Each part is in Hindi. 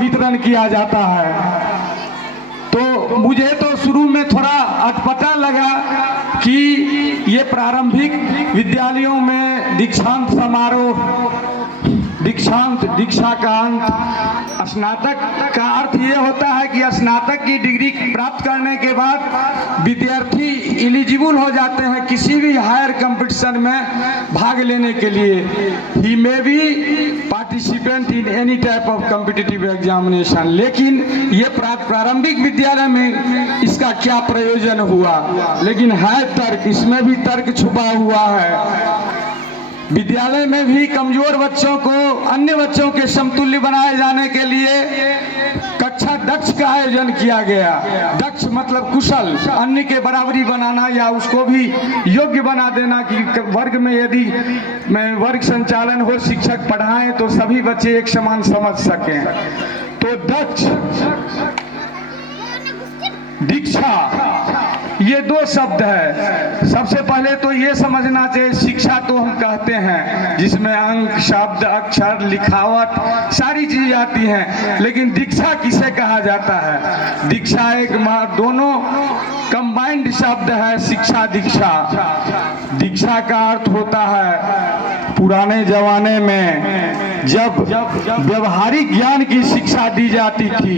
वितरण किया जाता है। तो मुझे तो शुरू में थोड़ा अटपटा लगा कि ये प्रारंभिक विद्यालयों में दीक्षांत समारोह, दीक्षाकांत, स्नातक का अर्थ ये होता है कि स्नातक की डिग्री प्राप्त करने के बाद विद्यार्थी एलिजिबल हो जाते हैं किसी भी हायर कंपटीशन में भाग लेने के लिए। He may be participant in any type of competitive examination. लेकिन ये प्रारंभिक विद्यालय में इसका क्या प्रयोजन हुआ? लेकिन है तर्क, इसमें भी तर्क छुपा हुआ है। विद्यालय में भी कमजोर बच्चों को अन्य बच्चों के समतुल्य बनाए जाने के लिए कक्षा दक्ष का आयोजन किया गया। दक्ष मतलब कुशल, अन्य के बराबरी बनाना या उसको भी योग्य बना देना कि वर्ग में यदि वर्ग संचालन हो, शिक्षक पढ़ाएं तो सभी बच्चे एक समान समझ सकें। तो दक्ष, दीक्षा, ये दो शब्द है। सबसे पहले तो ये समझना चाहिए, शिक्षा तो हम कहते हैं जिसमें अंक, शब्द, अक्षर, लिखावट सारी चीज आती हैं, लेकिन दीक्षा किसे कहा जाता है? दीक्षा एक दोनों कंबाइंड शब्द है, शिक्षा दीक्षा। दीक्षा का अर्थ होता है पुराने जमाने में जब व्यवहारिक ज्ञान की शिक्षा दी जाती थी,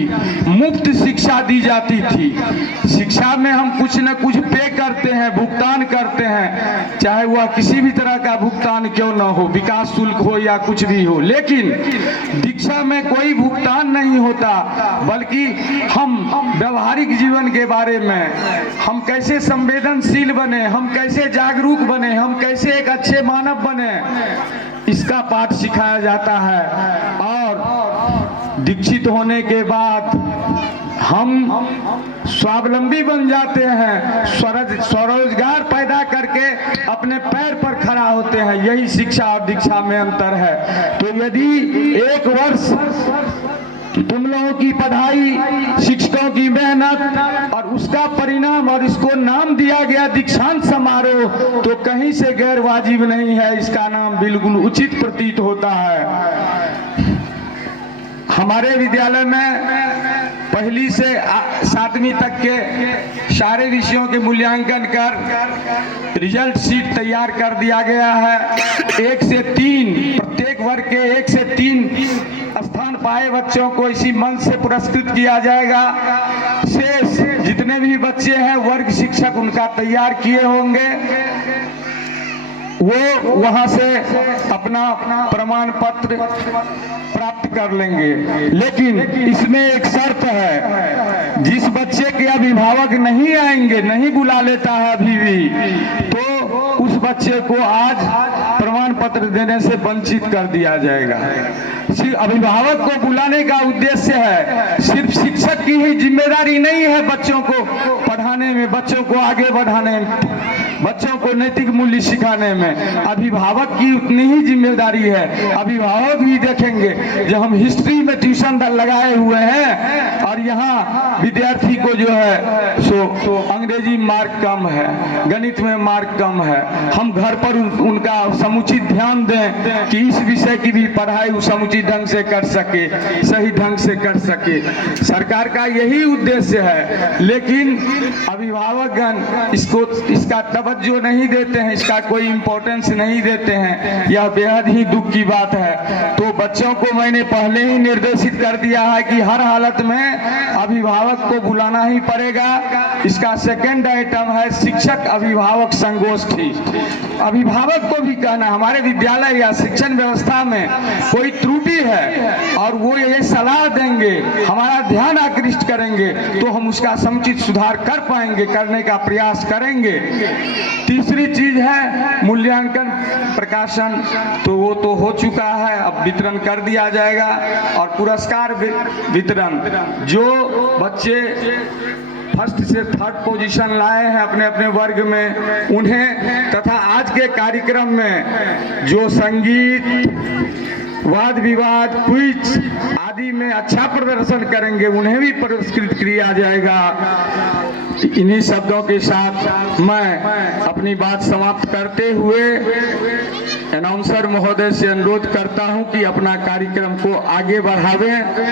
मुफ्त शिक्षा दी जाती थी। शिक्षा में हम कुछ न कुछ पे करते हैं, भुगतान करते हैं, चाहे वह किसी भी तरह का भुगतान क्यों न हो, विकास शुल्क हो या कुछ भी हो। लेकिन दीक्षा में कोई भुगतान नहीं होता, बल्कि हम व्यवहारिक जीवन के बारे में, हम कैसे संवेदनशील बने, हम कैसे जागरूक बने, हम कैसे एक अच्छे मानव बने, इसका पाठ सिखाया जाता है। और दीक्षित होने के बाद हम स्वावलंबी बन जाते हैं, स्वरोजगार पैदा करके अपने पैर पर खड़ा होते हैं। यही शिक्षा और दीक्षा में अंतर है। तो यदि एक वर्ष तुम लोगों की पढ़ाई, शिक्षकों की मेहनत और उसका परिणाम और इसको नाम दिया गया दीक्षांत समारोह, तो कहीं से गैर वाजिब नहीं है, इसका नाम बिल्कुल उचित प्रतीत होता है। हमारे विद्यालय में पहली से 7वीं तक के सारे विषयों के मूल्यांकन कर रिजल्ट शीट तैयार कर दिया गया है। 1 से 3 प्रत्येक वर्ग के 1 से 3 स्थान पाए बच्चों को इसी मंच से पुरस्कृत किया जाएगा। शेष जितने भी बच्चे हैं वर्ग शिक्षक उनका तैयार किए होंगे, वो वहां से अपना प्रमाण पत्र प्राप्त कर लेंगे। लेकिन इसमें एक शर्त है, जिस बच्चे के अभिभावक नहीं आएंगे, नहीं बुला लेता है अभी भी, तो उस बच्चे को आज प्रमाण पत्र देने से वंचित कर दिया जाएगा। सिर्फ अभिभावक को बुलाने का उद्देश्य है, सिर्फ शिक्षक की ही जिम्मेदारी नहीं है बच्चों को पढ़ाने में, बच्चों को आगे बढ़ाने में, बच्चों को नैतिक मूल्य सिखाने में अभिभावक की उतनी ही जिम्मेदारी है। अभिभावक भी देखेंगे, जब हम हिस्ट्री में ट्यूशन लगाए हुए हैं और यहाँ विद्यार्थी को जो है सो अंग्रेजी मार्क कम है, गणित में मार्क कम है, हम घर पर उनका समुचित ध्यान दें कि इस विषय की भी पढ़ाई समुचित ढंग से कर सके, सही ढंग से कर सके। सरकार का यही उद्देश्य है। लेकिन अभिभावकगण इसका तवज्जो नहीं देते हैं, इसका कोई इंपॉर्टेंस नहीं देते हैं। यह बेहद ही दुख की बात है। तो बच्चों को मैंने पहले ही निर्देशित कर दिया है कि हर हालत में अभिभावक को बुलाना ही पड़ेगा। इसका सेकंड आइटम है शिक्षक अभिभावक संगोष्ठी। अभिभावक को भी कहना, हमारे विद्यालय या शिक्षण व्यवस्था में कोई त्रुटि है और वो ये सलाह देंगे, हमारा ध्यान आकृष्ट करेंगे, तो हम उसका समुचित सुधार कर पाएंगे, करने का प्रयास करेंगे। तीसरी चीज है मूल्यांकन प्रकाशन, तो वो तो हो चुका है, अब वितरण कर दिया जाएगा। और पुरस्कार वितरण, जो बच्चे फर्स्ट से थर्ड पोजीशन लाए हैं अपने अपने वर्ग में, उन्हें तथा आज के कार्यक्रम में जो संगीत, वाद विवाद, क्विज आदि में अच्छा प्रदर्शन करेंगे उन्हें भी पुरस्कृत किया जाएगा। इन्हीं शब्दों के साथ मैं अपनी बात समाप्त करते हुए अनाउंसर महोदय से अनुरोध करता हूं कि अपना कार्यक्रम को आगे बढ़ावें।